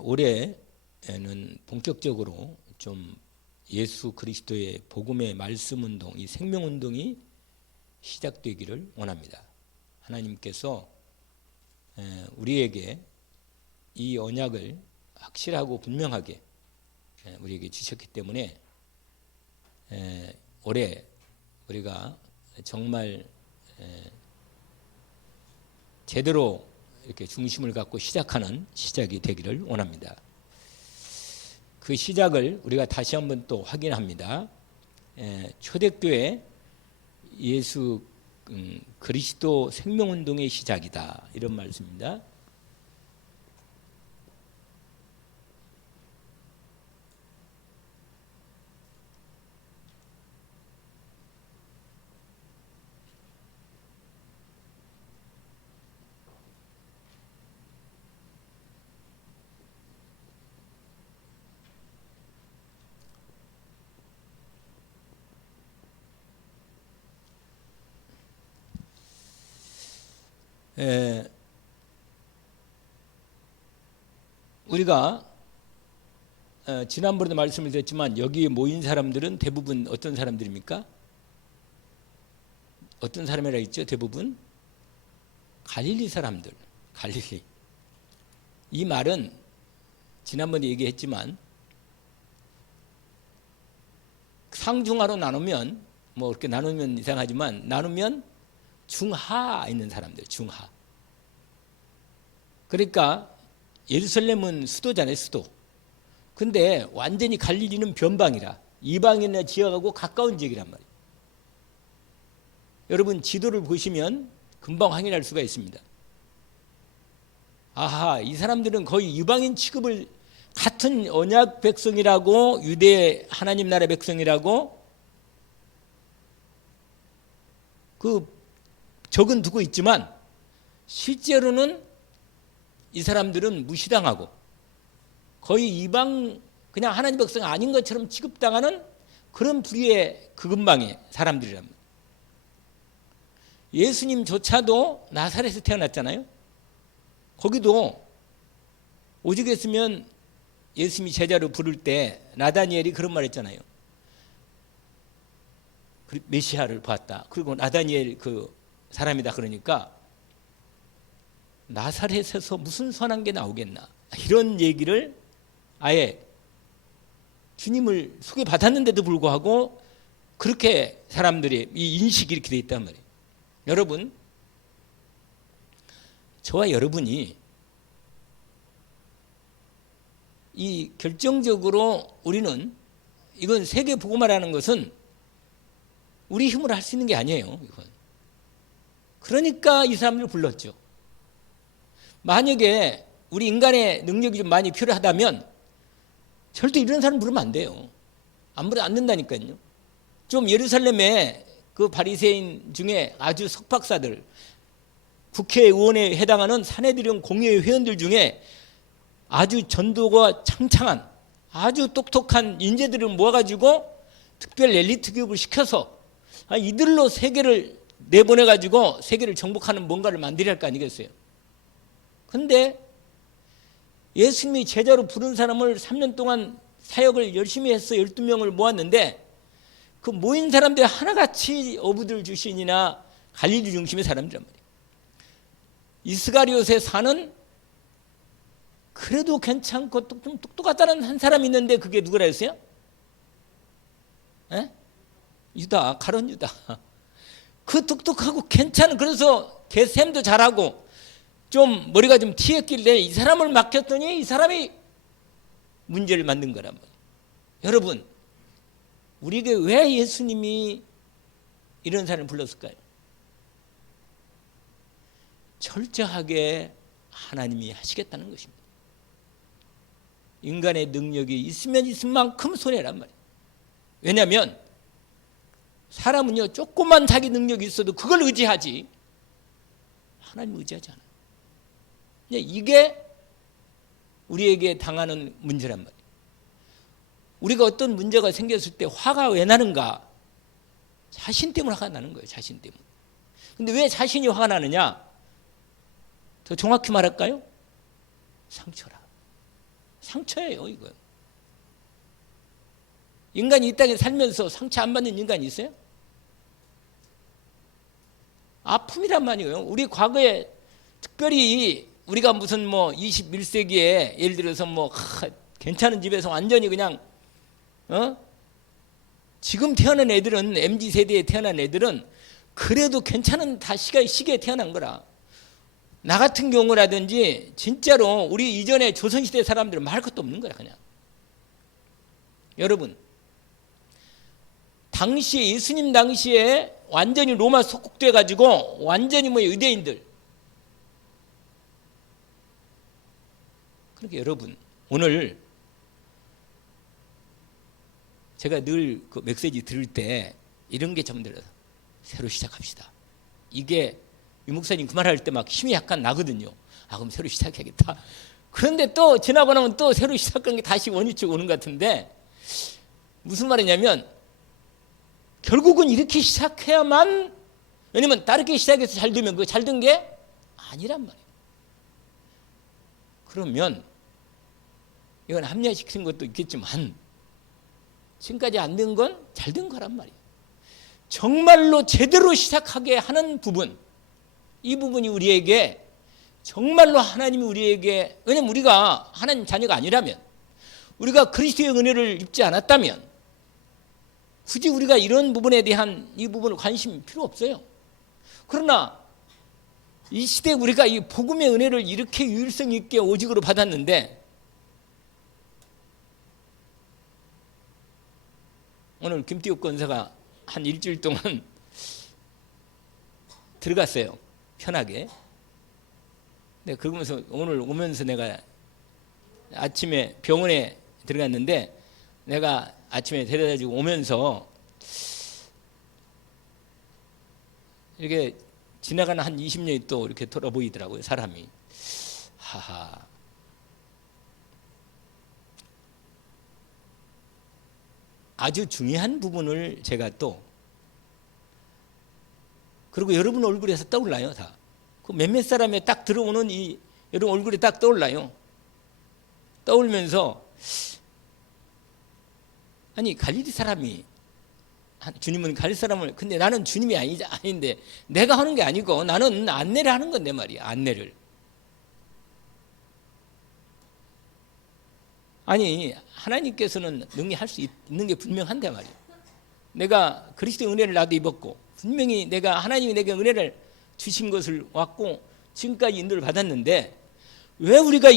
올해는 본격적으로 좀 예수 그리스도의 복음의 말씀 운동, 이 생명 운동이 시작되기를 원합니다. 하나님께서 우리에게 이 언약을 확실하고 분명하게 우리에게 주셨기 때문에 올해 우리가 정말 제대로 이렇게 중심을 갖고 시작하는 시작이 되기를 원합니다. 그 시작을 우리가 다시 한번 또 확인합니다. 초대교회 예수 그리스도 생명운동의 시작이다, 이런 말씀입니다. 우리가 지난번에도 말씀을 드렸지만 여기 모인 사람들은 대부분 어떤 사람들입니까? 어떤 사람이라 했죠? 대부분 갈릴리 사람들. 갈릴리. 이 말은 지난번에 얘기했지만 상중하로 나누면 뭐 이렇게 나누면 이상하지만 나누면 중하 있는 사람들, 중하. 그러니까 예루살렘은 수도잖아요, 수도. 근데 완전히 갈릴리는 변방이라, 이방인의 지역하고 가까운 지역이란 말이에요. 여러분 지도를 보시면 금방 확인할 수가 있습니다. 아하, 이 사람들은 거의 이방인 취급을, 같은 언약 백성이라고, 유대 하나님 나라 백성이라고 그 적은 두고 있지만 실제로는 이 사람들은 무시당하고 거의 이방, 그냥 하나님 백성 아닌 것처럼 취급당하는 그런 부류의 그 근방의 사람들이랍니다. 예수님조차도 나사렛에서 태어났잖아요. 거기도 오죽했으면 예수님이 제자로 부를 때 나다니엘이 그런 말 했잖아요. 메시아를 봤다. 그리고 나다니엘 그 사람이다 그러니까 나사렛에서 무슨 선한 게 나오겠나, 이런 얘기를 아예 주님을 소개받았는데도 불구하고 그렇게 사람들이 이 인식이 이렇게 돼 있단 말이에요. 여러분, 저와 여러분이 이 결정적으로 우리는, 이건 세계 복음화라는 것은 우리 힘으로 할 수 있는 게 아니에요. 이건. 그러니까 이 사람들을 불렀죠. 만약에 우리 인간의 능력이 좀 많이 필요하다면 절대 이런 사람 부르면 안 돼요. 안 된다니까요. 좀 예루살렘에 그 바리새인 중에 아주 석박사들, 국회의원에 해당하는 사내들형 공의회 회원들 중에 아주 전도가 창창한 아주 똑똑한 인재들을 모아가지고 특별 엘리트 교육을 시켜서 이들로 세계를 내보내가지고 세계를 정복하는 뭔가를 만들어야 할 거 아니겠어요? 근데 예수님이 제자로 부른 사람을 3년 동안 사역을 열심히 해서 12명을 모았는데 그 모인 사람들이 하나같이 어부들 출신이나 갈릴리 중심의 사람들이란 말이에요. 이스가리옷에 사는 그래도 괜찮고 좀 똑똑하다는 한 사람이 있는데 그게 누구라 했어요? 유다, 가룟 유다. 그 똑똑하고 괜찮은, 그래서 개셈도 잘하고 좀 머리가 좀 튀었길래 이 사람을 맡겼더니 이 사람이 문제를 만든 거란 말이에요. 여러분, 우리에게 왜 예수님이 이런 사람을 불렀을까요? 철저하게 하나님이 하시겠다는 것입니다. 인간의 능력이 있으면 있은 만큼 손해란 말이에요. 왜냐하면 사람은요, 조그만 자기 능력이 있어도 그걸 의지하지 하나님 의지하지 않아요. 이게 우리에게 당하는 문제란 말이에요. 우리가 어떤 문제가 생겼을 때 화가 왜 나는가? 자신 때문에 화가 나는 거예요. 자신 때문에. 근데 왜 자신이 화가 나느냐? 더 정확히 말할까요? 상처라. 상처예요, 이거. 인간이 이 땅에 살면서 상처 안 받는 인간이 있어요? 아픔이란 말이에요. 우리 과거에 특별히 우리가 무슨 뭐 21세기에 예를 들어서 뭐 괜찮은 집에서 완전히 그냥 지금 태어난 애들은 MZ 세대에 태어난 애들은 그래도 괜찮은 다 시기에 태어난 거라. 나 같은 경우라든지 진짜로 우리 이전에 조선시대 사람들은 말할 것도 없는 거야 그냥. 여러분 당시에 예수님 당시에 완전히 로마 속국돼 가지고 완전히 뭐 유대인들. 그러니까 여러분 오늘 제가 늘 그 메시지 들을 때 이런 게 좀 들어서 새로 시작합시다. 이게 유 목사님 그 말할 때 막 힘이 약간 나거든요. 아 그럼 새로 시작해야겠다. 그런데 또 지나고 나면 또 새로 시작한 게 다시 원위치고 오는 것 같은데 무슨 말이냐면 결국은 이렇게 시작해야만 왜냐면 다르게 시작해서 잘 되면 그거 잘 된 게 아니란 말이에요. 그러면 이건 합리화시키는 것도 있겠지만 지금까지 안 된 건 잘 된 거란 말이에요. 정말로 제대로 시작하게 하는 부분 이 부분이 우리에게 정말로 하나님이 우리에게 왜냐면 우리가 하나님 자녀가 아니라면 우리가 그리스도의 은혜를 입지 않았다면 굳이 우리가 이런 부분에 대한 이 부분을 관심 필요 없어요. 그러나 이 시대에 우리가 이 복음의 은혜를 이렇게 유일성 있게 오직으로 받았는데 오늘 김태욱 권사가 한 일주일 동안 들어갔어요. 편하게. 근데 그러면서 오늘 오면서 내가 아침에 병원에 들어갔는데 내가 아침에 데려다주고 오면서 이렇게 지나가는 한 20년이 또 이렇게 돌아보이더라고요. 사람이. 하하. 아주 중요한 부분을 제가 또 그리고 여러분 얼굴에서 떠올라요. 다. 그 몇몇 사람에 딱 들어오는 이 여러분 얼굴에 딱 떠올라요. 떠올면서 아니 갈릴리 사람이 주님은 갈릴 사람을 근데 나는 주님이 아닌데 내가 하는 게 아니고 나는 안내를 하는 건데 말이야. 안내를. 아니 하나님께서는 능히 할 수 있는 게 분명한데 말이야. 내가 그리스도의 은혜를 나도 입었고 분명히 내가 하나님이 내게 은혜를 주신 것을 왔고 지금까지 인도를 받았는데 왜 우리가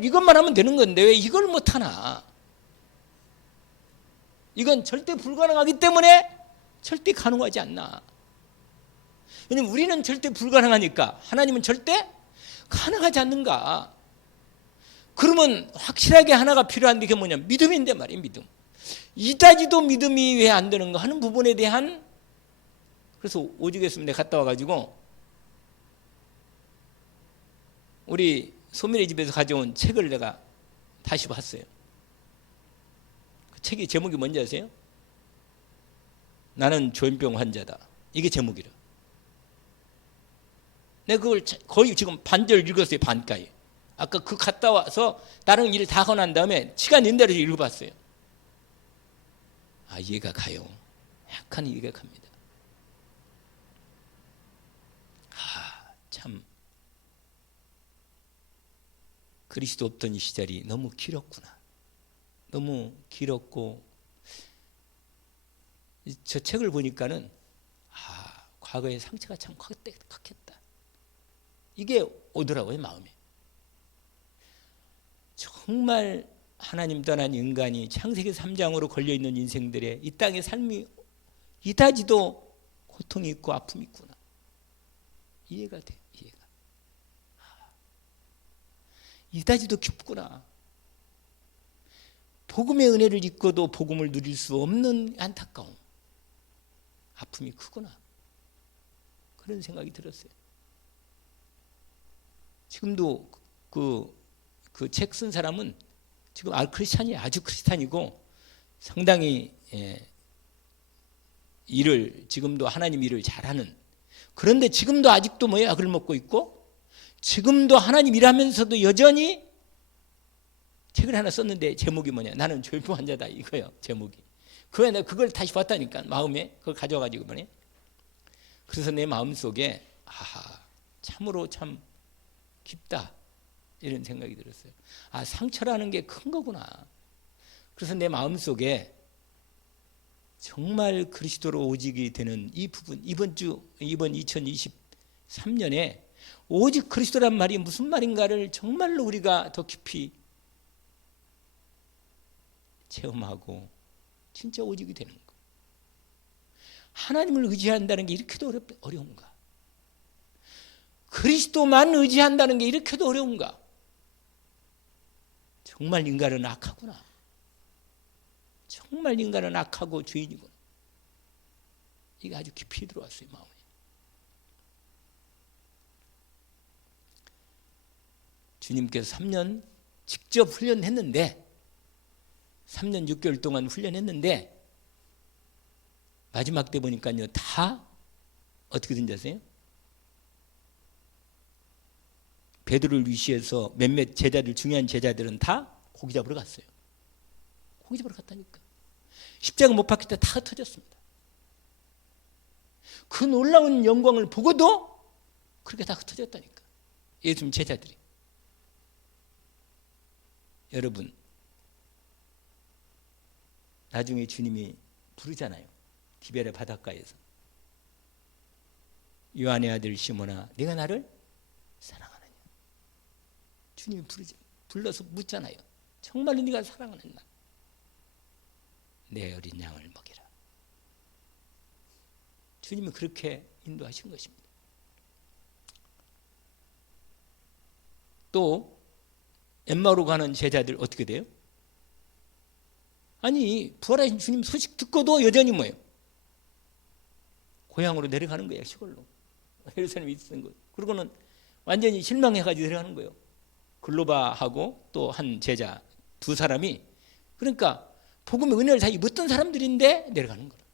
이것만 하면 되는 건데 왜 이걸 못하나? 이건 절대 불가능하기 때문에 절대 가능하지 않나? 왜냐면 우리는 절대 불가능하니까 하나님은 절대 가능하지 않는가? 그러면 확실하게 하나가 필요한데 그게 뭐냐? 믿음인데 말이에요. 믿음. 이다지도 믿음이 왜 안 되는가 하는 부분에 대한 그래서 오죽했으면 내가 갔다 와가지고 우리 소민의 집에서 가져온 책을 내가 다시 봤어요. 그 책의 제목이 뭔지 아세요? 나는 조현병 환자다. 이게 제목이라. 내가 그걸 거의 지금 반절 읽었어요. 반까지. 아까 그 갔다 와서 다른 일 다 하고 난 다음에 시간 있는 대로 읽어봤어요. 아 이해가 가요. 약간 이해가 갑니다. 아 참 그리스도 없던 이 시절이 너무 길었구나. 너무 길었고 저 책을 보니까는 아 과거의 상처가 참 컸겠다. 이게 오더라고요 마음에. 정말 하나님 떠난 인간이 창세기 3장으로 걸려있는 인생들의 이 땅의 삶이 이다지도 고통이 있고 아픔이 있구나. 이해가 돼요. 이해가. 이다지도 깊구나. 복음의 은혜를 입고도 복음을 누릴 수 없는 안타까움. 아픔이 크구나. 그런 생각이 들었어요. 지금도 그 책 쓴 사람은 지금 크리스찬이에요. 아주 크리스찬이고 상당히 일을 지금도 하나님 일을 잘하는 그런데 지금도 아직도 악을 먹고 있고 지금도 하나님 일하면서도 여전히 책을 하나 썼는데 제목이 뭐냐? 나는 조혈병 환자다 이거예요. 제목이. 그래 내가 그걸 다시 봤다니까 마음에 그걸 가져가지고 이번에. 그래서 내 마음속에 참으로 참 깊다 이런 생각이 들었어요. 상처라는 게 큰 거구나. 그래서 내 마음속에 정말 그리스도로 오직이 되는 이 부분 이번 2023년에 오직 그리스도란 말이 무슨 말인가를 정말로 우리가 더 깊이 체험하고 진짜 오직이 되는 거. 하나님을 의지한다는 게 이렇게도 어려운가? 그리스도만 의지한다는 게 이렇게도 어려운가? 정말 인간은 악하구나. 정말 인간은 악하고 죄인이구나. 이게 아주 깊이 들어왔어요, 마음에. 주님께서 3년 직접 훈련했는데 3년 6개월 동안 훈련했는데 마지막 때 보니까요 다 어떻게 된지 아세요? 베드로를 위시해서 몇몇 제자들 중요한 제자들은 다 고기 잡으러 갔어요. 고기 잡으러 갔다니까. 십자가 못 박힐 때 다 흩어졌습니다. 그 놀라운 영광을 보고도 그렇게 다 흩어졌다니까. 예수님 제자들이. 여러분 나중에 주님이 부르잖아요. 디베레 바닷가에서. 요한의 아들 시몬아 네가 나를 사랑하느냐. 주님이 불러서 묻잖아요. 정말로 네가 사랑하느냐. 내 어린 양을 먹이라. 주님이 그렇게 인도하신 것입니다. 또 엠마오로 가는 제자들 어떻게 돼요? 아니 부활하신 주님 소식 듣고도 여전히 뭐예요? 고향으로 내려가는 거예요. 시골로. 예루살렘에 있는 거. 그러고는 완전히 실망해가지고 내려가는 거예요. 글로바하고 또 한 제자 두 사람이 그러니까 복음의 은혜를 다 입었던 사람들인데 내려가는 거예요.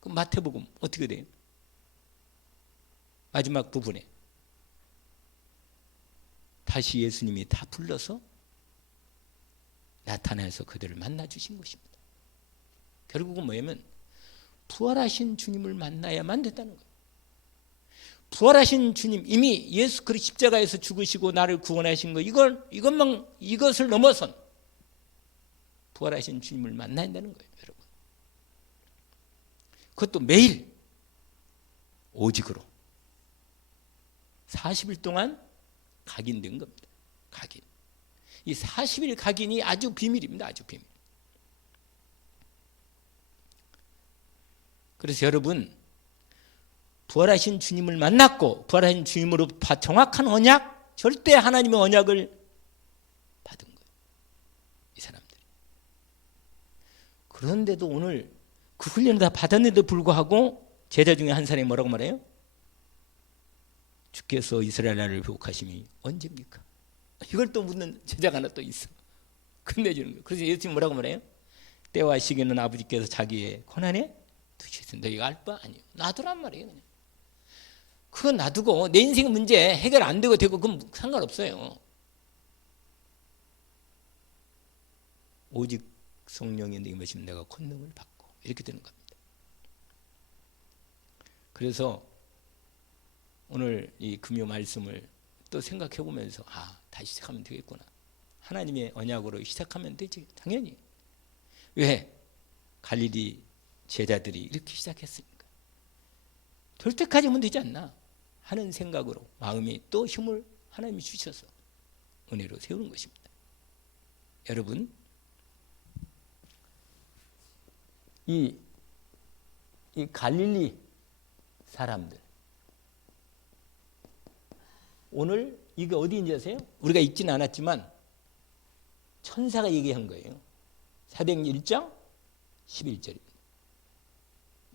그럼 마태복음 어떻게 돼요? 마지막 부분에 다시 예수님이 다 불러서 나타나서 그들을 만나 주신 것입니다. 결국은 뭐냐면 부활하신 주님을 만나야만 된다는 거예요. 부활하신 주님 이미 예수 그리스도 십자가에서 죽으시고 나를 구원하신 거 이것을 넘어선 부활하신 주님을 만나야 된다는 거예요, 여러분. 그것도 매일 오직으로 40일 동안 각인된 겁니다. 각인. 이 40일 각인이 아주 비밀입니다. 아주 비밀. 그래서 여러분 부활하신 주님을 만났고 부활하신 주님으로 정확한 언약, 절대 하나님의 언약을 받은 거예요. 이 사람들이. 그런데도 오늘 그 훈련을 다 받았는데도 불구하고 제자 중에 한 사람이 뭐라고 말해요? 주께서 이스라엘 나라를 회복하심이 언제입니까? 이걸 또 묻는 제자가 하나 또 있어. 끝내주는 거예요. 그래서 예수님 뭐라고 말해요? 때와 시기는 아버지께서 자기의 권한에 두시겠어요. 너희가 알 바 아니에요. 놔두란 말이에요. 그냥. 그거 놔두고 내 인생 문제 해결 안 되고 그건 상관없어요. 오직 성령이 내 임하시면 내가 권능을 받고 이렇게 되는 겁니다. 그래서 오늘 이 금요 말씀을 또 생각해 보면서 다시 시작하면 되겠구나. 하나님의 언약으로 시작하면 되지. 당연히. 왜? 갈릴리 제자들이 이렇게 시작했으니까. 될 때까지 하면 되지 않나 하는 생각으로 마음이 또 힘을 하나님이 주셔서 은혜로 세우는 것입니다. 여러분 이 갈릴리 사람들 오늘 이게 어디인지 아세요? 우리가 읽지는 않았지만 천사가 얘기한 거예요. 사도행전 1장 11절입니다.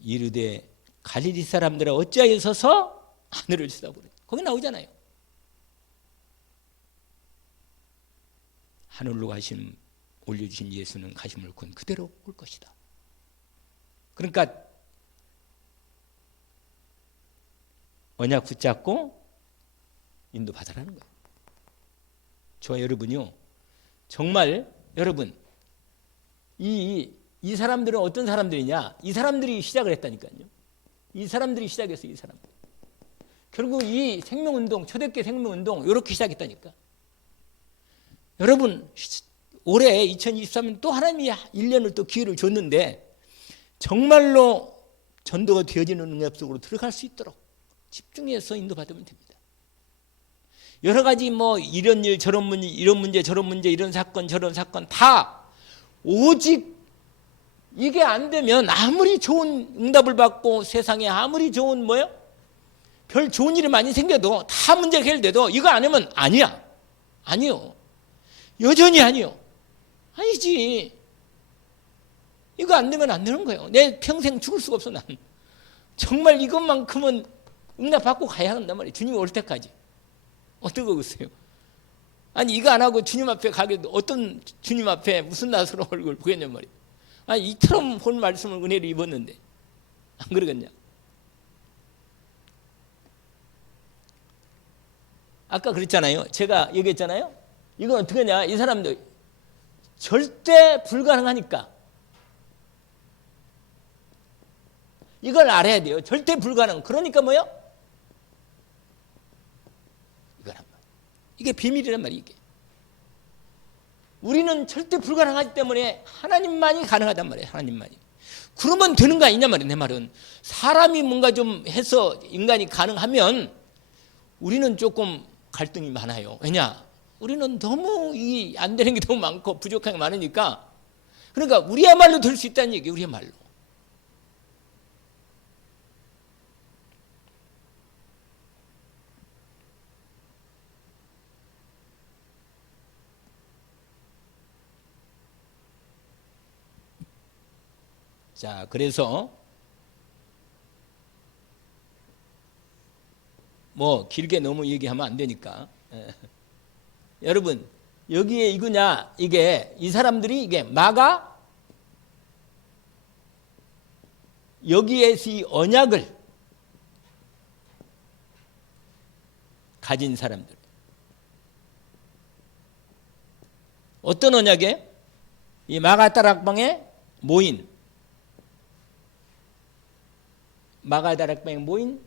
이르되 갈릴리 사람들아 어찌하여 서서 하늘을 쳐다보느냐. 거기 나오잖아요. 하늘로 올려주신 예수는 가심을 군 그대로 올 것이다. 그러니까 언약 붙잡고 인도받으라는 거예요. 저와 여러분요, 정말 여러분, 이 사람들은 어떤 사람들이냐? 이 사람들이 시작을 했다니까요. 이 사람들이 시작했어요. 이 사람들. 결국 이 생명운동, 초대교회 생명운동 이렇게 시작했다니까. 여러분, 올해 2023년 또 하나님이 1년을 또 기회를 줬는데 정말로 전도가 되어지는 응답 속으로 들어갈 수 있도록 집중해서 인도받으면 됩니다. 여러 가지 뭐 이런 일 저런 문제, 이런 문제 저런 문제, 이런 사건 저런 사건 다 오직 이게 안 되면 아무리 좋은 응답을 받고 세상에 아무리 좋은 뭐요? 별 좋은 일이 많이 생겨도 다 문제가 해결돼도 이거 안 하면 아니야. 아니요. 여전히 아니요. 아니지. 이거 안 되면 안 되는 거예요. 내 평생 죽을 수가 없어, 난. 정말 이것만큼은 응답받고 가야 한단 말이에요. 주님 올 때까지. 어떡하겠어요? 아니, 이거 안 하고 주님 앞에 가게도 어떤 주님 앞에 무슨 낯으로 얼굴 보겠냔 말이에요. 아니, 이처럼 본 말씀을 은혜를 입었는데. 안 그러겠냐? 아까 그랬잖아요. 제가 얘기했잖아요. 이건 어떻게 하냐? 이 사람들 절대 불가능하니까. 이걸 알아야 돼요. 절대 불가능. 그러니까 뭐요? 이거란 말. 이게 비밀이란 말이에요. 이게. 우리는 절대 불가능하기 때문에 하나님만이 가능하단 말이에요. 하나님만이. 그러면 되는 거 아니냐 말이에요. 내 말은. 사람이 뭔가 좀 해서 인간이 가능하면 우리는 조금 갈등이 많아요. 왜냐? 우리는 너무 안 되는 게 너무 많고 부족한 게 많으니까. 그러니까 우리야말로 될 수 있다는 얘기예요. 우리야말로. 자, 그래서 뭐 길게 너무 얘기하면 안 되니까. 여러분, 여기에 이거냐, 이게 이 사람들이 이게 마가 여기에서 이 언약을 가진 사람들. 어떤 언약에? 이 마가다락방에 모인 마가다락방에 모인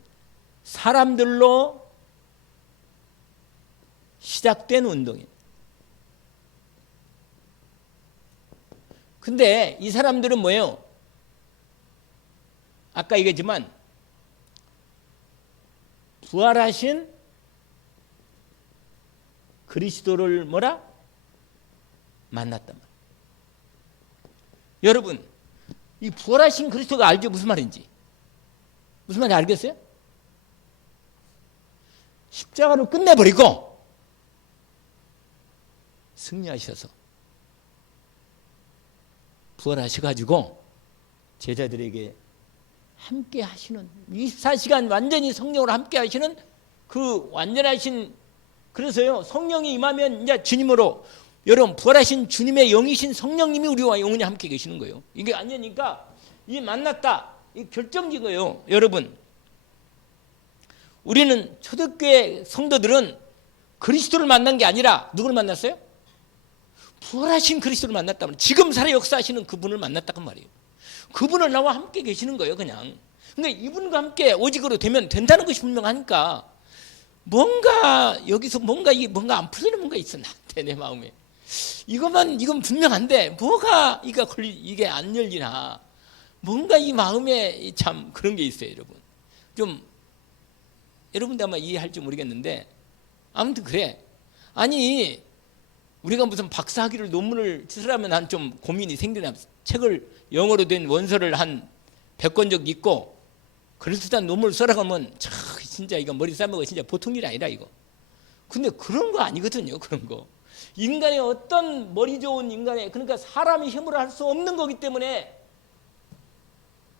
사람들로 시작된 운동이에요. 근데 이 사람들은 뭐예요? 아까 얘기했지만 부활하신 그리스도를 뭐라? 만났단 말이에요. 여러분, 이 부활하신 그리스도가 알죠? 무슨 말인지? 무슨 말인지 알겠어요? 십자가로 끝내버리고 승리하셔서 부활하셔가지고 제자들에게 함께 하시는 24시간 완전히 성령으로 함께 하시는 그 완전하신, 그래서요 성령이 임하면 이제 주님으로, 여러분 부활하신 주님의 영이신 성령님이 우리와 영원히 함께 계시는 거예요. 이게 아니니까 이 만났다, 이 결정적인 거예요. 여러분, 우리는 초대교회 성도들은 그리스도를 만난 게 아니라 누구를 만났어요? 부활하신 그리스도를 만났다 말이에요. 지금 살아 역사하시는 그분을 만났다고 말이에요. 그분을 나와 함께 계시는 거예요. 그냥. 그러니까 이분과 함께 오직으로 되면 된다는 것이 분명하니까 뭔가 여기서 뭔가 안 풀리는 뭔가 있어, 나한테, 내 마음에. 이건 분명한데 뭐가 이게 안 열리나, 뭔가 이 마음에 참 그런 게 있어요. 여러분, 좀 여러분도 아마 이해할지 모르겠는데 아무튼 그래. 아니, 우리가 무슨 박사학위를 논문을 쓰려면 한 좀 고민이 생기나. 책을 영어로 된 원서를 한 100권 정도 읽고 그럴듯한 논문을 써라고 하면 참 진짜 이거 머리 싸먹어 진짜 보통 일이 아니라 이거. 근데 그런 거 아니거든요. 그런 거. 인간의 어떤 머리 좋은 인간의, 그러니까 사람이 힘으로 할 수 없는 거기 때문에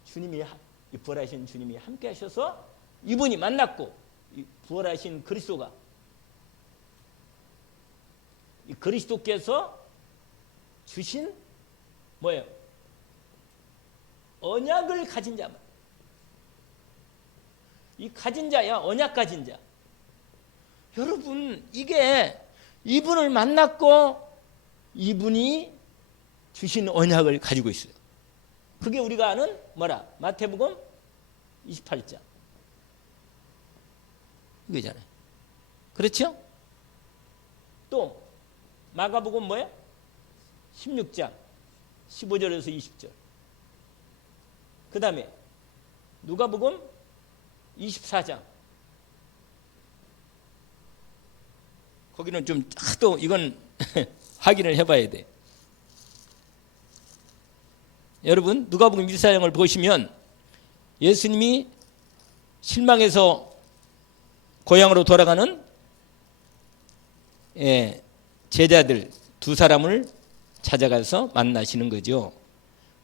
주님이, 부활하신 주님이 함께 하셔서 이분이 만났고, 이 부활하신 그리스도가, 이 그리스도께서 주신 뭐예요? 언약을 가진 자. 이 가진 자야, 언약 가진 자. 여러분, 이게 이분을 만났고 이분이 주신 언약을 가지고 있어요. 그게 우리가 아는 뭐라? 마태복음 28장. 이거잖아요. 그렇죠? 또 마가복음 뭐야? 16장 15절에서 20절. 그 다음에 누가복음 24장. 거기는 좀 하도 이건 확인을 해봐야 돼. 여러분, 누가복음 24장을 보시면 예수님이 실망해서 고향으로 돌아가는 제자들 두 사람을 찾아가서 만나시는 거죠.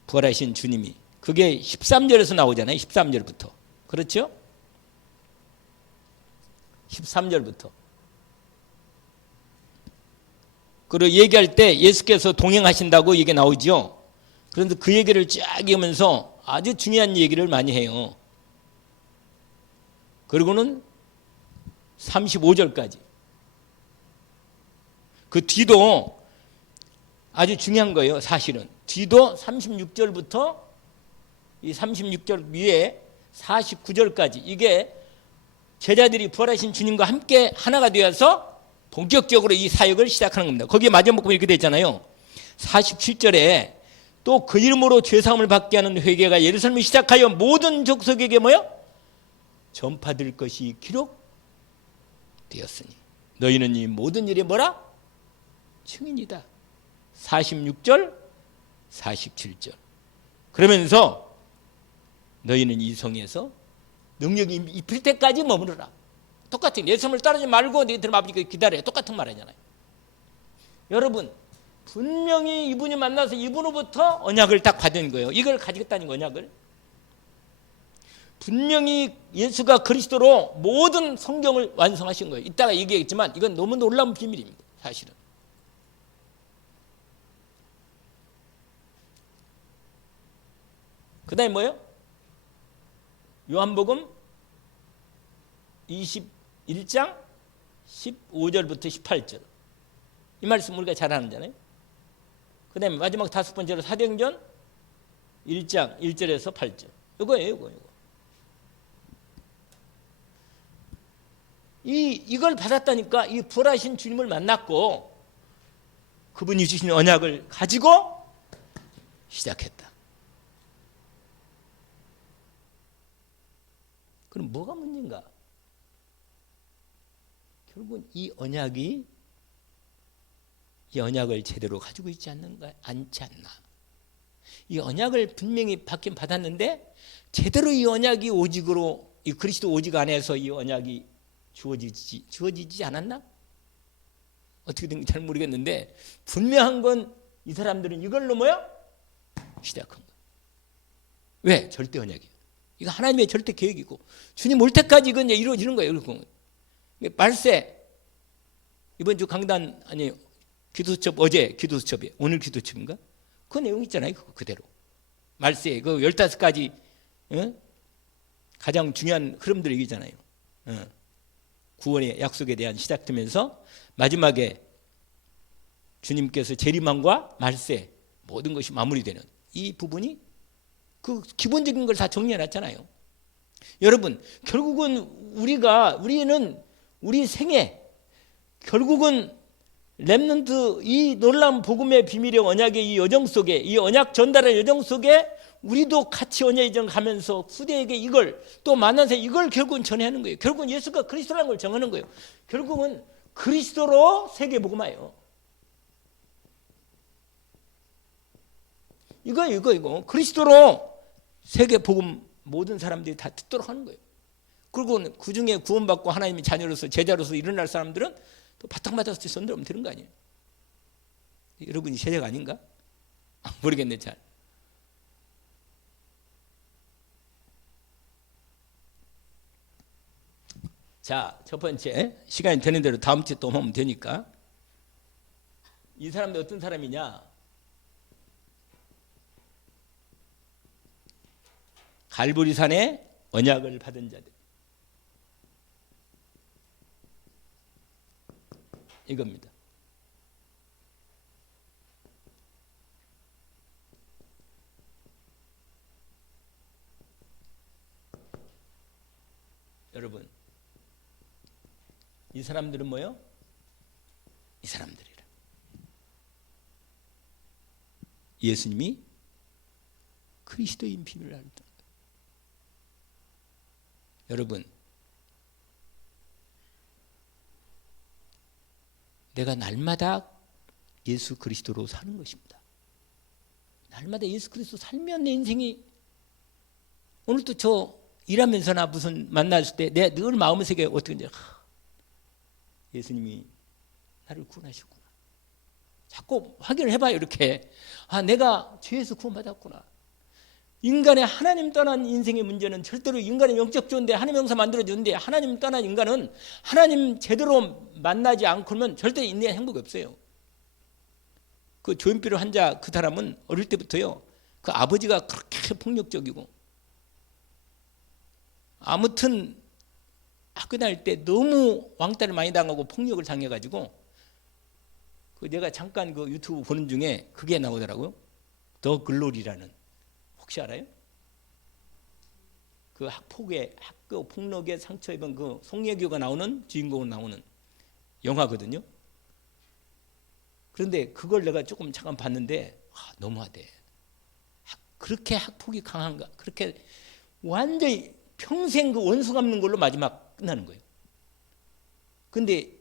부활하신 주님이. 그게 13절에서 나오잖아요. 13절부터. 그렇죠? 13절부터. 그리고 얘기할 때 예수께서 동행하신다고 이게 나오죠. 그런데 그 얘기를 쫙 하면서 아주 중요한 얘기를 많이 해요. 그리고는 35절까지. 그 뒤도 아주 중요한 거예요. 사실은. 뒤도 36절부터 이 36절 위에 49절까지 이게 제자들이 부활하신 주님과 함께 하나가 되어서 본격적으로 이 사역을 시작하는 겁니다. 거기에 마지막 부분이 이렇게 되잖아요. 47절에 또 그 이름으로 죄사함을 받게 하는 회개가 예루살렘을 시작하여 모든 족속에게 뭐요? 전파될 것이 기록되었으니 너희는 이 모든 일에 뭐라? 증인이다. 46절 47절. 그러면서 너희는 이 성에서 능력이 입힐 때까지 머무르라. 똑같은 예수님을 따르지 말고 너희들 아버지가 기다려. 똑같은 말 하잖아요. 여러분, 분명히 이분이 만나서 이분으로부터 언약을 딱 받은 거예요. 이걸 가지겠다는 거, 언약을. 분명히 예수가 그리스도로 모든 성경을 완성하신 거예요. 이따가 얘기했지만 이건 너무 놀라운 비밀입니다. 사실은. 그 다음에 뭐예요? 요한복음 21장 15절부터 18절. 이 말씀 우리가 잘 아는잖아요. 그 다음에 마지막 다섯 번째로 사도행전 1장 1절에서 8절. 이거예요, 이거. 이걸 받았다니까. 이 부활하신 주님을 만났고 그분이 주신 언약을 가지고 시작했다. 그럼 뭐가 문제인가? 결국은 이 언약을 제대로 가지고 있지 않지 않나. 이 언약을 분명히 받긴 받았는데 제대로 이 언약이 오직으로 이 그리스도 오직 안에서 이 언약이 주어지지 않았나? 어떻게 된지 잘 모르겠는데 분명한 건 이 사람들은 이걸로 뭐야? 시작한 거야. 왜? 절대 언약이에요. 이거 하나님의 절대 계획이고 주님 올 때까지 이건 이루어지는 거예요. 말세 이번 주 강단 아니 기도수첩 어제 기도수첩이에요. 오늘 기도수첩인가? 그 내용 있잖아요. 그거 그대로. 말세 그 15가지 가장 중요한 흐름들 얘기잖아요. 구원의 약속에 대한 시작되면서 마지막에 주님께서 재림함과 말세 모든 것이 마무리되는 이 부분이 그 기본적인 걸 다 정리해놨잖아요. 여러분 결국은 우리는 우리 생애 결국은 렘넌트 이 놀라운 복음의 비밀의 언약의 이 여정 속에 이 언약 전달의 여정 속에 우리도 같이 언약을 가면서 후대에게 이걸 또 만나서 이걸 결국은 전해하는 거예요. 결국은 예수가 그리스도라는 걸 정하는 거예요. 결국은 그리스도로 세계 복음화예요. 이거 그리스도로 세계 복음 모든 사람들이 다 듣도록 하는 거예요. 그리고 그 중에 구원받고 하나님의 자녀로서 제자로서 일어날 사람들은 또 바탕 맞아서 손들면 되는 거 아니에요? 여러분이 제자가 아닌가? 모르겠네 잘. 자, 첫 번째 시간이 되는 대로 다음 주에 또 하면 되니까 이 사람들 어떤 사람이냐? 갈보리산에 언약을 받은 자들. 이겁니다. 여러분, 이 사람들은 뭐요? 이 사람들이라. 예수님이 그리스도인 비밀을 알던 거예요. 여러분, 내가 날마다 예수 그리스도로 사는 것입니다. 날마다 예수 그리스도 살면 내 인생이, 오늘도 저 일하면서나 무슨 만났을 때 내 늘 마음속에 어떻게 이제 예수님이 나를 구원하셨구나. 자꾸 확인을 해봐요. 이렇게 내가 죄에서 구원받았구나. 인간의 하나님 떠난 인생의 문제는 절대로 인간의 영적 존재 하나님 형상 만들어주는데 하나님 떠난 인간은 하나님 제대로 만나지 않고는 절대 인생에 행복이 없어요. 그 조현필 환자 그 사람은 어릴 때부터요, 그 아버지가 그렇게 폭력적이고, 아무튼 학교 다닐 때 너무 왕따를 많이 당하고 폭력을 당해가지고, 그 내가 잠깐 그 유튜브 보는 중에 그게 나오더라고요. 더 글로리라는, 혹시 알아요? 그 학폭의, 학교 폭력의 상처 입은 그 송혜교가 나오는, 주인공으로 나오는 영화거든요. 그런데 그걸 내가 조금 잠깐 봤는데 너무하대. 그렇게 학폭이 강한가? 그렇게 완전히 평생 그 원수 갚는 걸로 마지막 끝나는 거예요. 근데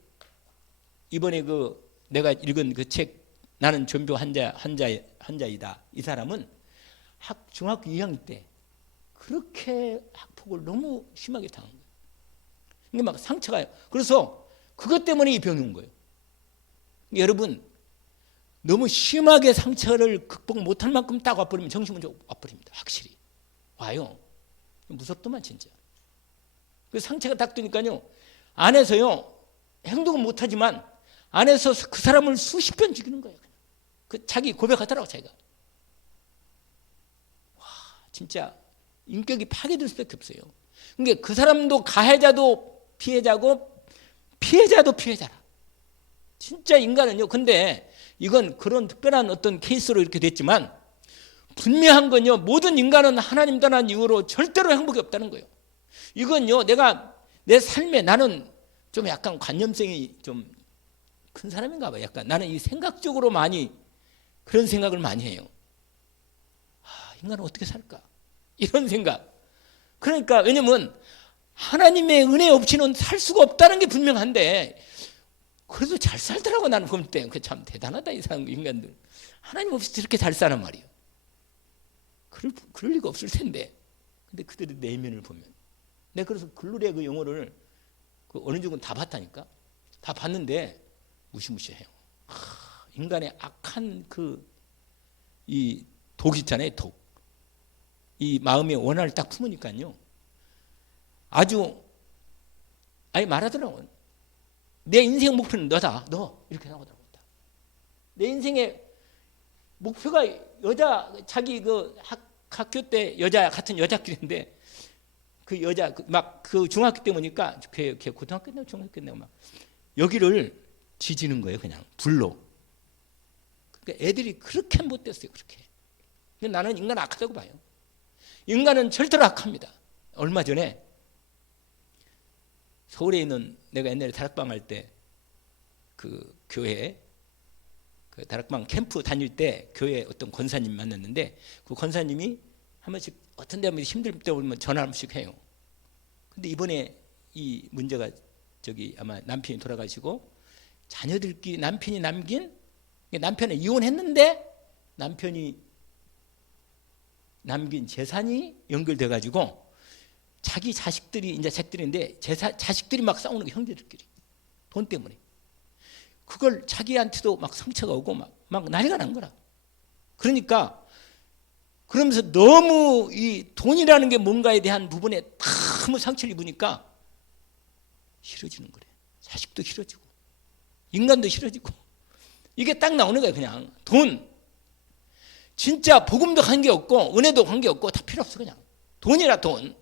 이번에 그 내가 읽은 그 책, 나는 전교 환자이다. 이 사람은 중학교 2학년 때 그렇게 학폭을 너무 심하게 당한 거예요. 이게 막 상처가, 그래서 그것 때문에 이 병이 온 거예요. 여러분, 너무 심하게 상처를 극복 못할 만큼 딱 와버리면 정신문제 와버립니다. 확실히 와요. 무섭더만 진짜. 그 상처가 딱 뜨니까요, 안에서요 행동은 못하지만 안에서 그 사람을 수십 번 죽이는 거예요. 그 자기 고백하더라고. 자기가 진짜 인격이 파괴될 수밖에 없어요. 그러니까 그 사람도 가해자도 피해자고 피해자도 피해자라. 진짜 인간은요. 근데 이건 그런 특별한 어떤 케이스로 이렇게 됐지만 분명한 건요, 모든 인간은 하나님 떠난 이후로 절대로 행복이 없다는 거예요. 이건요, 내가 내 삶에, 나는 좀 약간 관념성이 좀 큰 사람인가 봐요. 약간 나는 이 생각적으로 많이 그런 생각을 많이 해요. 인간은 어떻게 살까? 이런 생각. 그러니까 왜냐면 하나님의 은혜 없이는 살 수가 없다는 게 분명한데, 그래도 잘 살더라고. 나는 볼 때 참 대단하다, 이 사람 인간들. 하나님 없이 저렇게 잘 사는 말이에요. 그럴 리가 없을 텐데. 근데 그들의 내면을 보면, 내가 그래서 글로리의 그 영어를 그 어느 정도는 다 봤다니까. 다 봤는데 무시무시해요. 인간의 악한 이 독 있잖아요, 독. 이 마음의 원한을 딱 품으니까요, 아주 말하더라고요. 내 인생 목표는 너다. 너. 이렇게 나오더라고요. 내 인생의 목표가 여자, 자기 그 학교 때 같은 여자끼리인데, 그 여자 막 그 중학교 때 보니까 걔 고등학교 때 중학교 때 막 여기를 지지는 거예요. 그냥 불로. 그러니까 애들이 그렇게 못됐어요. 그렇게. 근데 나는 인간 악하다고 봐요. 인간은 절대로 악합니다. 얼마 전에 서울에 있는, 내가 옛날에 다락방 할 때 그 교회 그 다락방 캠프 다닐 때 교회 어떤 권사님 만났는데, 그 권사님이 한 번씩 어떤 데 하면 힘들 때 오면 전화 한 번씩 해요. 근데 이번에 이 문제가 아마 남편이 돌아가시고 자녀들끼리 남편이 남긴, 남편은 이혼했는데 남편이 남긴 재산이 연결돼 가지고 자기 자식들이 이제 자식들인데 자식들이 막 싸우는 거, 형제들끼리 돈 때문에. 그걸 자기한테도 막 상처가 오고 막 난리가 난 거라. 그러니까 그러면서 너무 이 돈이라는 게 뭔가에 대한 부분에 너무 상처를 입으니까 싫어지는 거래. 자식도 싫어지고 인간도 싫어지고, 이게 딱 나오는 거야. 그냥 돈. 진짜 복음도 관계없고 은혜도 관계없고 다 필요 없어. 그냥 돈이라 돈.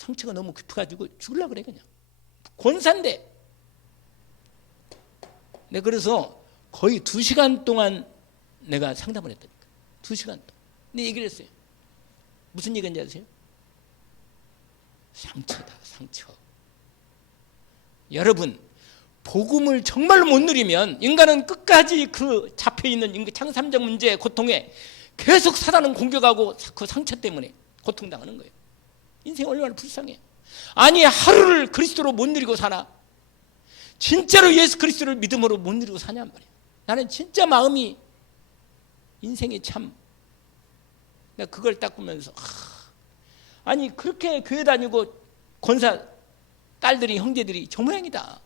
상처가 너무 깊어가지고 죽으려고 그래 그냥. 권사인데. 네, 그래서 거의 2시간 동안 내가 상담을 했다니까. 2시간 동안. 근데 얘기를 했어요. 무슨 얘기인지 아세요? 상처다, 상처. 여러분, 복음을 정말로 못 누리면 인간은 끝까지 그 잡혀있는 창삼적 문제의 고통에 계속 사단은 공격하고 그 상처 때문에 고통당하는 거예요. 인생이 얼마나 불쌍해요. 아니, 하루를 그리스도로 못 누리고 사나? 진짜로 예수 그리스도를 믿음으로 못 누리고 사냔 말이에요. 나는 진짜 마음이 인생이 참, 내가 그걸 딱 보면서 아니 그렇게 교회 다니고 권사 딸들이 형제들이 저 모양이다.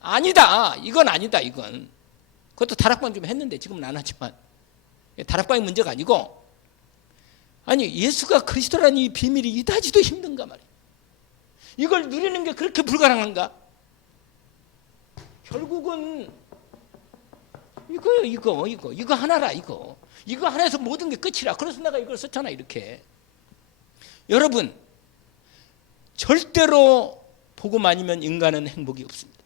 아니다. 이건 아니다. 이건. 그것도 다락방 좀 했는데 지금은 안 하지만 다락방이 문제가 아니고, 아니 예수가 그리스도라는 이 비밀이 이다지도 힘든가 말이에요. 이걸 누리는 게 그렇게 불가능한가? 결국은 이거요. 이거 하나라. 이거 하나에서 모든 게 끝이라. 그래서 내가 이걸 썼잖아. 이렇게. 여러분, 절대로 복음 아니면 인간은 행복이 없습니다.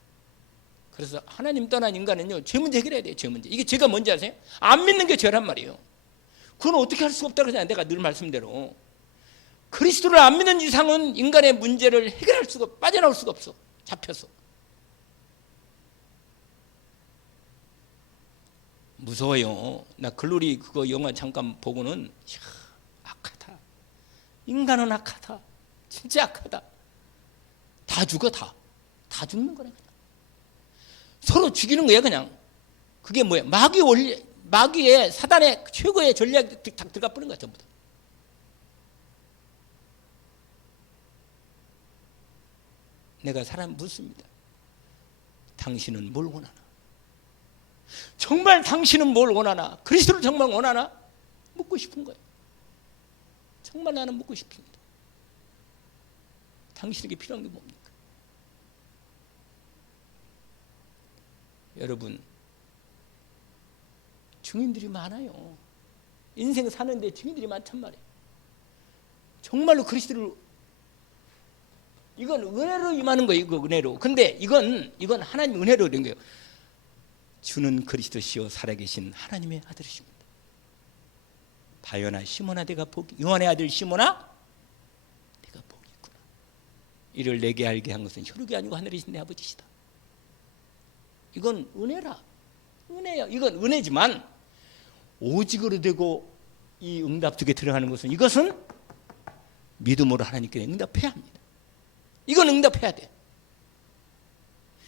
그래서 하나님 떠난 인간은요, 죄 문제 해결해야 돼요. 죄 문제. 이게 죄가 뭔지 아세요? 안 믿는 게 죄란 말이에요. 그건 어떻게 할 수가 없다 그러잖아요. 내가 늘 말씀대로 그리스도를 안 믿는 이상은 인간의 문제를 해결할 수가, 빠져나올 수가 없어. 잡혀서. 무서워요. 나 글로리 그거 영화 잠깐 보고는 악하다. 인간은 악하다. 진짜 악하다. 다 죽어. 다 죽는 거네 그냥. 서로 죽이는 거야 그냥. 그게 뭐야? 마귀의 사단의 최고의 전략이 다 들어가 버린 거야 전부 다. 내가 사람 묻습니다. 당신은 뭘 원하나? 정말 당신은 뭘 원하나? 그리스도를 정말 원하나? 묻고 싶은 거예요. 정말 나는 묻고 싶습니다. 당신에게 필요한 게 뭡니까? 여러분, 증인들이 많아요. 인생 사는데 증인들이 많단 말이에요. 정말로 그리스도를, 이건 은혜로 임하는 거예요. 이거 은혜로. 근데 이건 하나님 은혜로 이런 거예요. 주는 그리스도시요 살아계신 하나님의 아들이십니다. 바요나 시몬아 내가 복이, 요한의 아들 시몬아 내가 복이 있구나. 이를 내게 알게 한 것은 혈육이 아니고 하늘이신 내 아버지시다. 이건 은혜라. 은혜야. 이건 은혜지만 오직으로 되고 이 응답 속에 들어가는 것은, 이것은 믿음으로 하나님께 응답해야 합니다. 이건 응답해야 돼.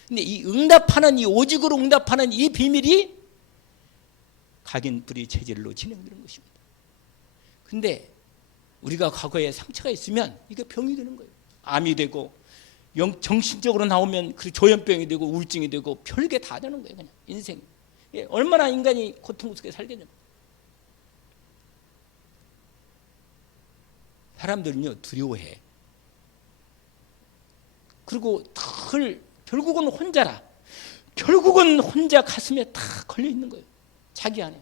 근데 이 응답하는, 이 오직으로 응답하는 이 비밀이 각인 불의 체질로 진행되는 것입니다. 근데 우리가 과거에 상처가 있으면 이게 병이 되는 거예요. 암이 되고 정신적으로 나오면 그 조현병이 되고 우울증이 되고 별게 다 되는 거예요. 그냥 인생. 얼마나 인간이 고통 속에 살겠냐. 사람들은요 두려워해. 그리고 결국은 혼자라. 결국은 혼자 가슴에 다 걸려 있는 거예요. 자기 안에.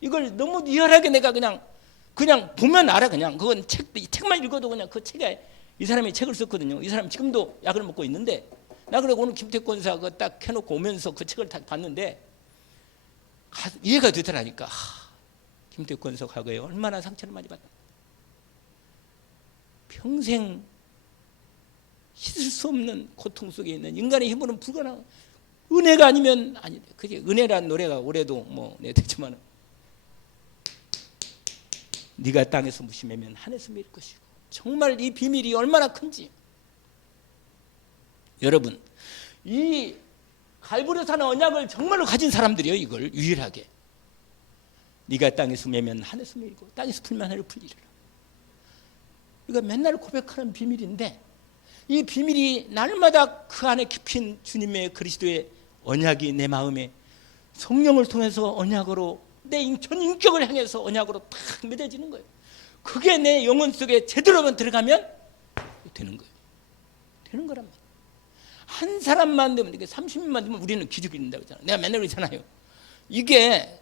이걸 너무 리얼하게 내가 그냥 보면 알아. 그냥 그건 책만 읽어도 그냥 그 책에 이 사람이 책을 썼거든요. 이 사람 지금도 약을 먹고 있는데, 나 그래 오늘 김태권 권사 그거 딱 해놓고 오면서 그 책을 다 봤는데 이해가 되더라니까. 김태권 권사 과거에 얼마나 상처를 많이 받았나. 평생 씻을 수 없는 고통 속에 있는 인간의 힘으로는 불가능한, 은혜가 아니면 아니. 그게 은혜란 노래가 올해도 뭐 되지만, 네가 땅에서 무심하면 하늘에서 밀 것이고. 정말 이 비밀이 얼마나 큰지. 여러분, 이 갈보려 사는 언약을 정말로 가진 사람들이요, 이걸 유일하게. 네가 땅에서 매면 하늘에서 밀고 땅에서 풀면 하늘을 풀리리라. 이거 맨날 고백하는 비밀인데, 이 비밀이 날마다 그 안에 깊인 주님의 그리스도의 언약이 내 마음에 성령을 통해서 언약으로 내 전 인격을 향해서 언약으로 탁 맺어지는 거예요. 그게 내 영혼 속에 제대로만 들어가면 되는 거예요. 되는 거란 말이에요. 한 사람만 되면, 30명만 되면 우리는 기죽이 된다고 하잖아요. 내가 맨날 그러잖아요. 이게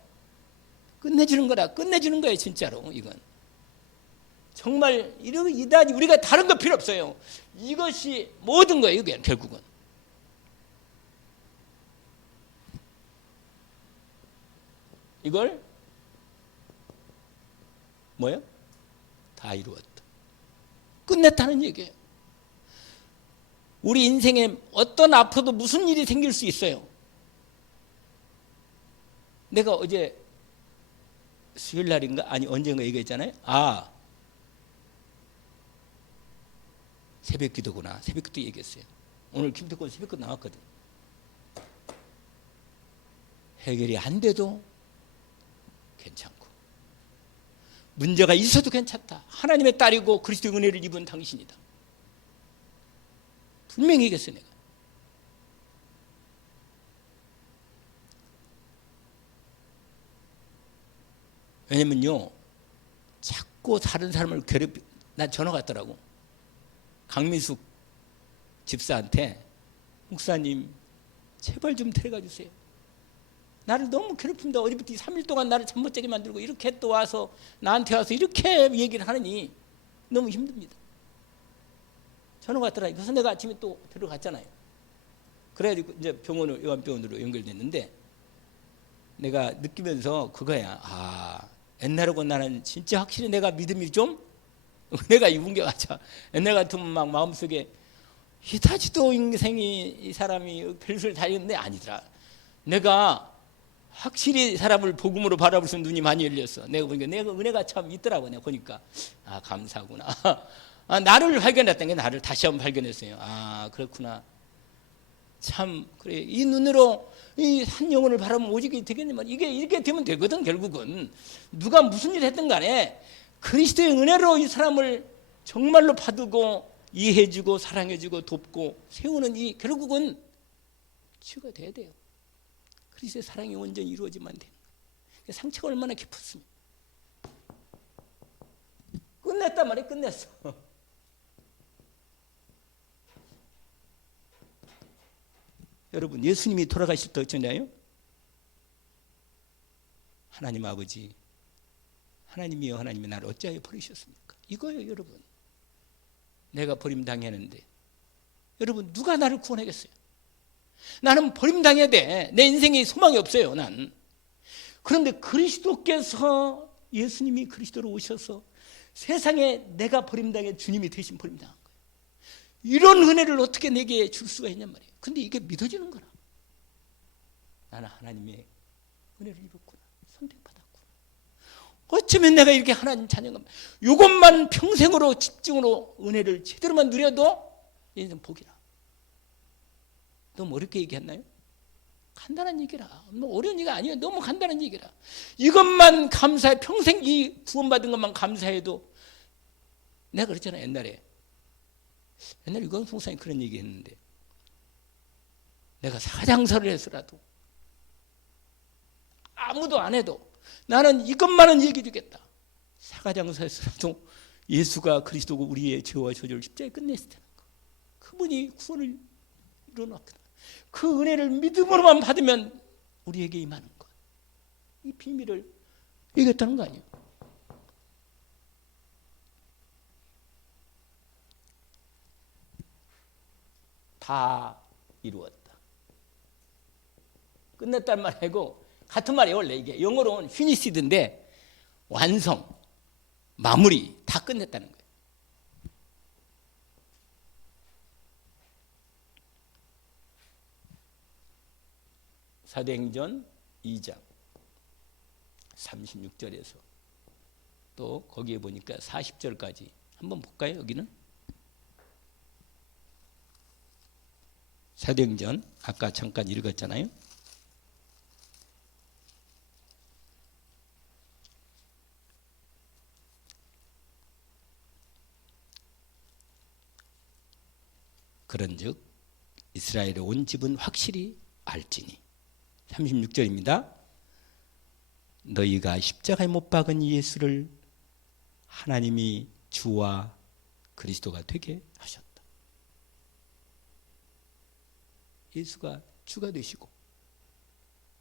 끝내주는 거라. 끝내주는 거예요 진짜로. 이건 정말 이다니 우리가 다른 거 필요 없어요. 이것이 모든 거예요. 이게 결국은. 이걸 뭐예요? 다 이루었다. 끝냈다는 얘기예요. 우리 인생에 어떤 앞으로도 무슨 일이 생길 수 있어요. 내가 어제 수요일 날인가? 아니 언젠가 얘기했잖아요. 새벽 기도구나. 새벽 기도 얘기했어요. 오늘 김태권 새벽 기도 나왔거든. 해결이 안 돼도 괜찮고 문제가 있어도 괜찮다. 하나님의 딸이고 그리스도의 은혜를 입은 당신이다. 분명히 얘기했어요. 내가. 왜냐면요, 자꾸 다른 사람을 난 전화가 왔더라고. 강민숙 집사한테, 목사님 제발 좀 데려가 주세요. 나를 너무 괴롭힌다. 어제부터 3일 동안 나를 잠 못 자게 만들고 이렇게 또 와서 나한테 와서 이렇게 얘기를 하느니 너무 힘듭니다. 전화가 왔더라고요. 그래서 내가 아침에 또 데려갔잖아요. 그래가지고 이제 요한병원으로 연결됐는데 내가 느끼면서 그거야. 옛날하고 나는 진짜 확실히 내가 믿음이 좀 내가 입은 게 맞아. 옛날 같으면 막 마음속에 히타치도 인생이 이 사람이 별수를 다 했는데 아니더라. 내가 확실히 사람을 복음으로 바라볼 수 있는 눈이 많이 열렸어. 내가 보니까 내가 은혜가 참 있더라고. 내가 보니까 감사하구나. 나를 발견했던 게 나를 다시 한번 발견했어요. 그렇구나. 참 그래. 이 눈으로 이 한 영혼을 바라보면 오직 되겠지만 이게 이렇게 되면 되거든. 결국은 누가 무슨 일을 했든 간에 그리스도의 은혜로 이 사람을 정말로 받고 이해해주고 사랑해주고 돕고 세우는 이 결국은 치유가 돼야 돼요. 그리스도의 사랑이 온전히 이루어지면 안 돼요. 상처가 얼마나 깊었습니까? 끝냈단 말이에요. 끝냈어. 여러분, 예수님이 돌아가실 때 어쩌냐요? 하나님 아버지, 하나님이여, 하나님이 나를 어찌하여 버리셨습니까? 이거예요, 여러분. 내가 버림당했는데 여러분, 누가 나를 구원하겠어요? 나는 버림당해야 돼. 내 인생에 소망이 없어요, 난. 그런데 그리스도께서, 예수님이 그리스도로 오셔서 세상에 내가 버림당해 주님이 대신 버림당한 거예요. 이런 은혜를 어떻게 내게 줄 수가 있냔 말이에요. 근데 이게 믿어지는 거라. 나는 하나님의 은혜를 입었구나. 선택받았구나. 어쩌면 내가 이렇게 하나님 자녀가 이것만 평생으로 집중으로 은혜를 제대로만 누려도 인생 복이라. 너무 어렵게 얘기했나요? 간단한 얘기라. 뭐 어려운 얘기가 아니에요. 너무 간단한 얘기라. 이것만 감사해. 평생 이 구원받은 것만 감사해도. 내가 그랬잖아요. 옛날에 유광수 목사님 그런 얘기 했는데, 내가 사장설을 해서라도 아무도 안 해도 나는 이것만은 얘기해 주겠다. 사가장사에서라도 예수가 그리스도고 우리의 죄와 저주를 십자가에 끝냈다는 거. 그분이 구원을 이뤄놨구나. 그 은혜를 믿음으로만 받으면 우리에게 임하는 것. 이 비밀을 얘기했다는 거 아니에요. 다 이루었다. 끝냈단 말이고, 같은 말이에요. 원래 이게 영어로는 finissed인데 완성, 마무리 다 끝냈다는 거예요. 사도행전 2장 36절에서 또 거기에 보니까 40절까지 한번 볼까요? 여기는 사도행전 아까 잠깐 읽었잖아요. 그런즉 이스라엘의 온 집은 확실히 알지니. 36절입니다. 너희가 십자가에 못 박은 예수를 하나님이 주와 그리스도가 되게 하셨다. 예수가 주가 되시고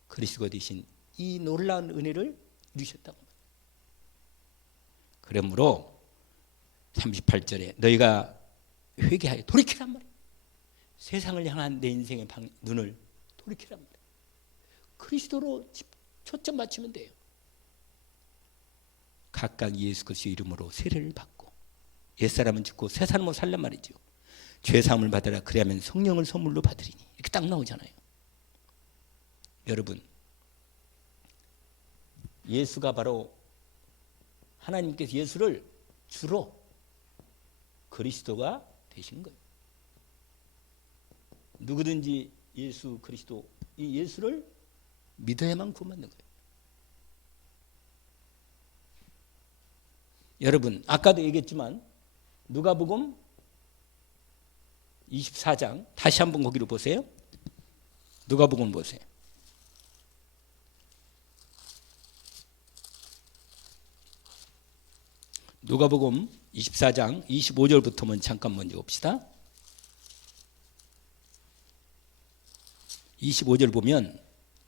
그리스도가 되신 이 놀라운 은혜를 이루셨다고. 그러므로 38절에 너희가 회개하여 돌이키란 말이에요. 세상을 향한 내 인생의 눈을 돌이키란 말이에요. 그리스도로 초점 맞추면 돼요. 각각 예수 그리스도 이름으로 세례를 받고 옛사람은 죽고 새 사람으로 살란 말이죠. 죄사함을 받으라 그리하면 성령을 선물로 받으리니 이렇게 딱 나오잖아요. 여러분, 예수가 바로 하나님께서 예수를 주로 그리스도가 되신 거예요. 누구든지 예수 그리스도 이 예수를 믿어야만 구원받는 거예요. 여러분, 아까도 얘기했지만 누가복음 24장 다시 한번 거기로 보세요. 누가복음 보세요. 누가복음 24장 25절부터만 잠깐 먼저 봅시다. 25절 보면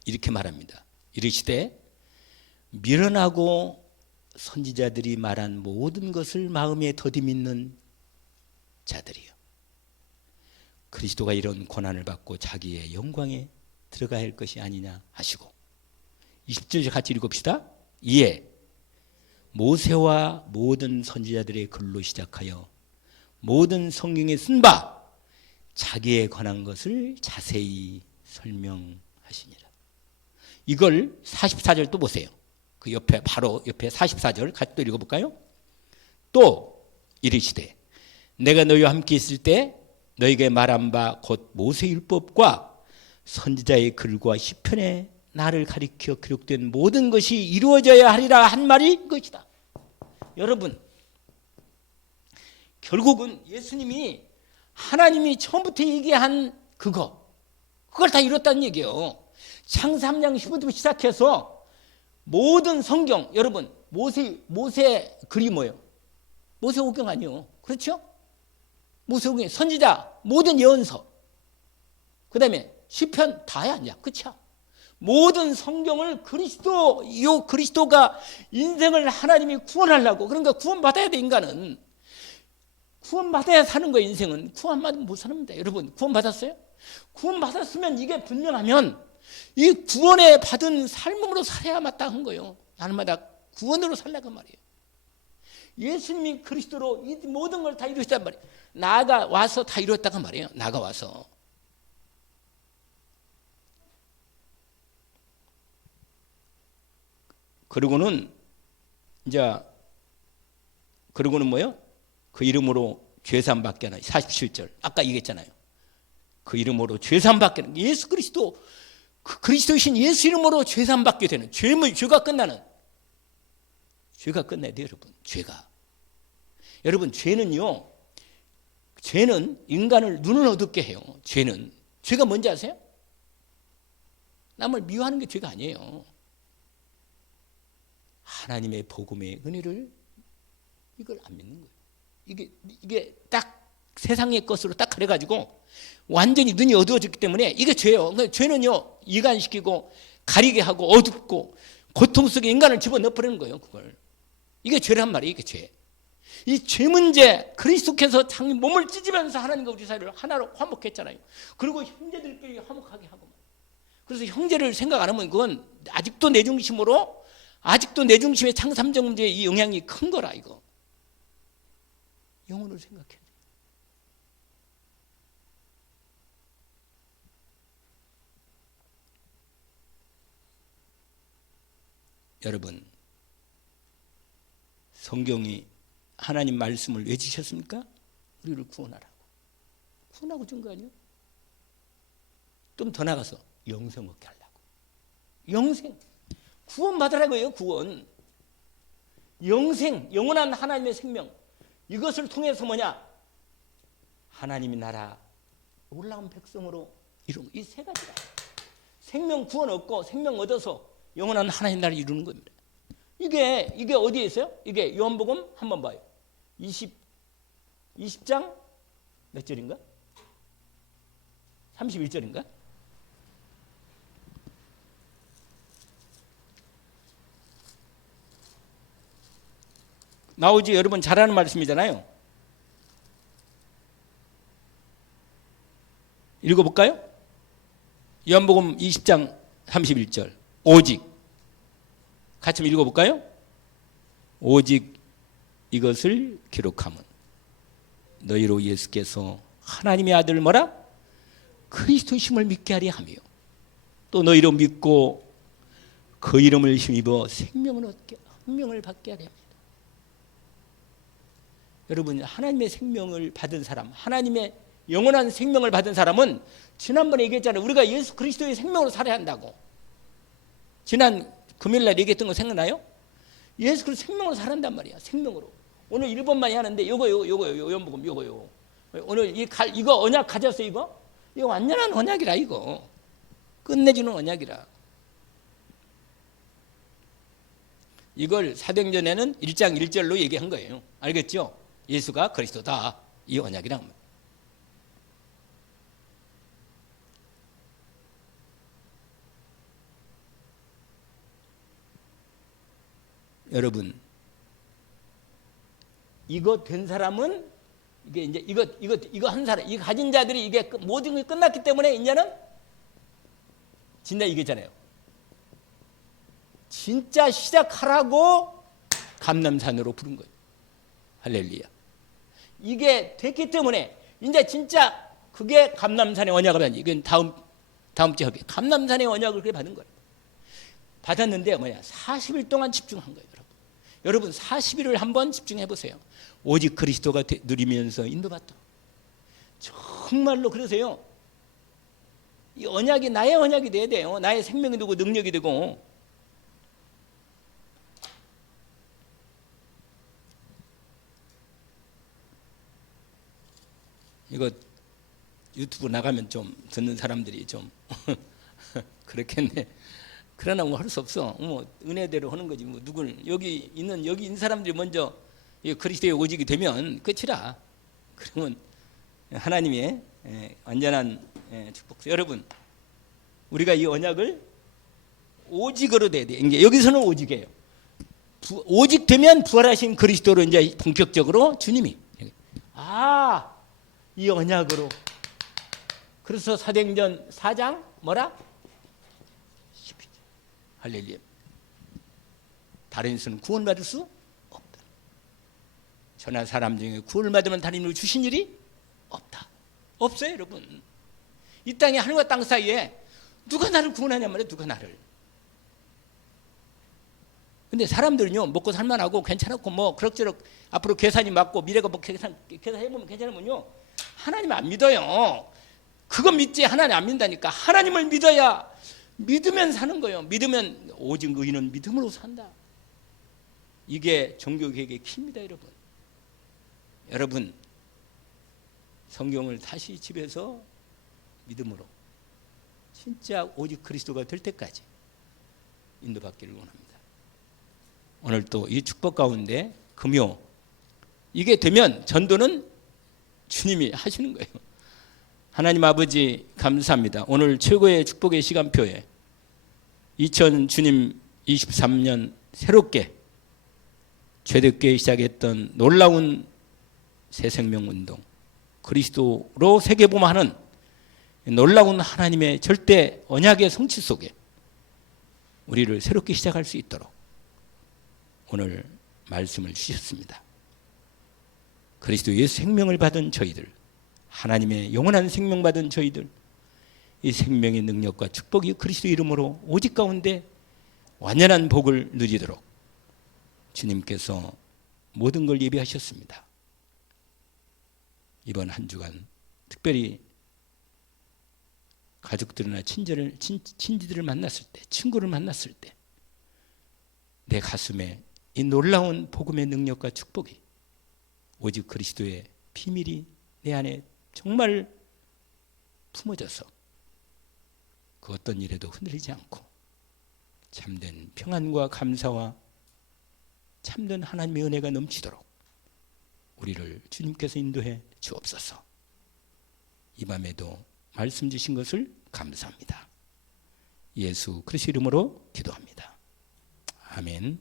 이렇게 말합니다. 이르시되 미련하고 선지자들이 말한 모든 것을 마음에 더디 믿는 자들이요 그리스도가 이런 고난을 받고 자기의 영광에 들어가야 할 것이 아니냐 하시고 20절 같이 읽읍시다. 이에 모세와 모든 선지자들의 글로 시작하여 모든 성경에 쓴 바 자기에 관한 것을 자세히 설명하시니라. 이걸 44절 또 보세요. 그 옆에 바로 옆에 44절 같이 또 읽어볼까요? 또 이르시되 내가 너희와 함께 있을 때 너희에게 말한 바 곧 모세율법과 선지자의 글과 시편에 나를 가리켜 기록된 모든 것이 이루어져야 하리라 한 말이 이것이다. 여러분, 결국은 예수님이 하나님이 처음부터 얘기한 그걸 다 이뤘다는 얘기예요. 창세 3장 15절부터 시작해서 모든 성경, 여러분, 모세 글이 뭐예요? 모세오경 아니요. 그렇죠? 모세오경, 선지자, 모든 예언서, 그 다음에 시편 다야 아니야. 그렇죠? 모든 성경을 그리스도가 인생을 하나님이 구원하려고, 그러니까 구원받아야 돼. 인간은 구원받아야 사는 거예요. 인생은 구원받으면 못 삽니다. 여러분, 구원받았어요? 구원받았으면 이게 분명하면 이 구원에 받은 삶으로 살아야 마땅한 거예요. 날마다 구원으로 살라고 말이에요. 예수님이 그리스도로 이 모든 걸 다 이루셨단 말이에요. 나아가 와서 다 이뤘다고 말이에요. 나아가 와서. 그러고는 뭐요? 그 이름으로 죄사함 받게 하나. 47절. 아까 얘기했잖아요. 그 이름으로 죄사함 받게 하는. 예수 그리스도, 그리스도이신 예수 이름으로 죄사함 받게 되는. 죄가 끝나는. 죄가 끝나야 돼요, 여러분. 죄가. 여러분, 죄는 인간을 눈을 어둡게 해요. 죄가 뭔지 아세요? 남을 미워하는 게 죄가 아니에요. 하나님의 복음의 은혜를 이걸 안 믿는 거예요. 이게 딱 세상의 것으로 딱 그래가지고 완전히 눈이 어두워졌기 때문에 이게 죄예요. 그러니까 죄는요, 이간시키고 가리게 하고 어둡고 고통 속에 인간을 집어넣어버리는 거예요. 그걸. 이게 죄란 말이에요. 이게 죄. 이 죄 문제, 그리스도께서 자기 몸을 찢으면서 하나님과 우리 사이를 하나로 화목했잖아요. 그리고 형제들끼리 화목하게 하고. 그래서 형제를 생각 안 하면 그건 아직도 내 중심의 창삼적 문제의 이 영향이 큰 거라, 이거. 영혼을 생각해야 돼. 여러분, 성경이 하나님 말씀을 왜 주셨습니까? 우리를 구원하라고. 구원하고 준 거 아니에요? 좀 더 나가서 영생 얻게 하려고. 영생. 구원 받으라고요. 구원. 영생, 영원한 하나님의 생명. 이것을 통해서 뭐냐? 하나님의 나라, 올라온 백성으로 이룬 이 세 가지다. 생명 구원 얻고 생명 얻어서 영원한 하나님 나라를 이루는 겁니다. 이게 어디에 있어요? 이게 요한복음 한번 봐요. 20장 몇 절인가? 31절인가? 나오지. 여러분 잘 아는 말씀이잖아요. 읽어볼까요? 요한복음 20장 31절. 오직. 같이 한번 읽어볼까요? 오직 이것을 기록함은 너희로 예수께서 하나님의 아들 뭐라? 그리스도심을 믿게 하려 하며 또 너희로 믿고 그 이름을 힘입어 생명을 얻게 생명을 받게 하려 합니다. 여러분, 하나님의 생명을 받은 사람, 하나님의 영원한 생명을 받은 사람은 지난번에 얘기했잖아요. 우리가 예수 그리스도의 생명으로 살아야 한다고. 지난 금요일날 얘기했던 거 생각나요? 예수 그리스도 생명으로 살아한단 말이야. 생명으로. 오늘 1번만이 하는데 요거 연복음 요거. 오늘 이거 언약 가졌어 이거? 이거 완전한 언약이라 이거. 끝내주는 언약이라. 이걸 사도행전에는 1장 1절로 얘기한 거예요. 알겠죠? 예수가 그리스도다. 이 언약이란 말이에요. 여러분, 이거 된 사람은 이게 이제 이거 한 사람, 이 가진 자들이 이게 모든 게 끝났기 때문에 이제는 진짜 이거잖아요. 진짜 시작하라고 감람산으로 부른 거예요. 할렐루야. 이게 됐기 때문에 이제 진짜 그게 감람산의 언약을 받는, 이건 다음 주에 감람산의 언약을 그렇게 받은 거예요. 받았는데 뭐냐? 40일 동안 집중한 거예요. 여러분 40일을 한번 집중해 보세요. 오직 그리스도가 누리면서 인도받다. 정말로 그러세요. 이 언약이 나의 언약이 돼야 돼요. 나의 생명이 되고 능력이 되고. 이거 유튜브 나가면 좀 듣는 사람들이 좀 그렇겠네. 그러나 뭐 할 수 없어. 뭐 은혜대로 하는 거지. 뭐 누굴 여기 있는 사람들이 먼저 그리스도의 오직이 되면 끝이라. 그러면 하나님의 완전한 축복. 여러분, 우리가 이 언약을 오직으로 돼야 돼. 이제 여기서는 오직이에요. 오직 되면 부활하신 그리스도로 이제 본격적으로 주님이 이 언약으로. 그래서 사도행전 4장 뭐라? 할렐루야. 다른 수는 구원받을 수 없다. 천하 사람 중에 구원을 받으면 다른 이로 주신 일이 없다. 없어요, 여러분. 이 땅에 하늘과 땅 사이에 누가 나를 구원하냐 말이에요. 누가 나를. 근데 사람들은요, 먹고 살만하고 괜찮았고 뭐 그럭저럭 앞으로 계산이 맞고 미래가 뭐 계산해보면 괜찮으면요, 하나님 안 믿어요. 그거 믿지 하나님 안 믿는다니까. 하나님을 믿어야 믿으면 사는 거예요. 믿으면 오직 의인은 믿음으로 산다. 이게 종교개혁의 키입니다, 여러분. 여러분, 성경을 다시 집에서 믿음으로 진짜 오직 그리스도가 될 때까지 인도받기를 원합니다. 오늘 또 이 축복 가운데 금요 이게 되면 전도는 주님이 하시는 거예요. 하나님 아버지 감사합니다. 오늘 최고의 축복의 시간표에 2023년 새롭게 최대교회 시작했던 놀라운 새생명운동, 그리스도로 세계보험하는 놀라운 하나님의 절대 언약의 성취 속에 우리를 새롭게 시작할 수 있도록 오늘 말씀을 주셨습니다. 그리스도 예수 생명을 받은 저희들, 하나님의 영원한 생명 받은 저희들, 이 생명의 능력과 축복이 그리스도 이름으로 오직 가운데 완전한 복을 누리도록 주님께서 모든 걸 예비하셨습니다. 이번 한 주간 특별히 가족들이나 친지들을 만났을 때, 친구를 만났을 때 내 가슴에 이 놀라운 복음의 능력과 축복이 오직 그리스도의 비밀이 내 안에 정말 품어져서 그 어떤 일에도 흔들리지 않고 참된 평안과 감사와 참된 하나님의 은혜가 넘치도록 우리를 주님께서 인도해 주옵소서. 이 밤에도 말씀 주신 것을 감사합니다. 예수 그리스도 이름으로 기도합니다. 아멘.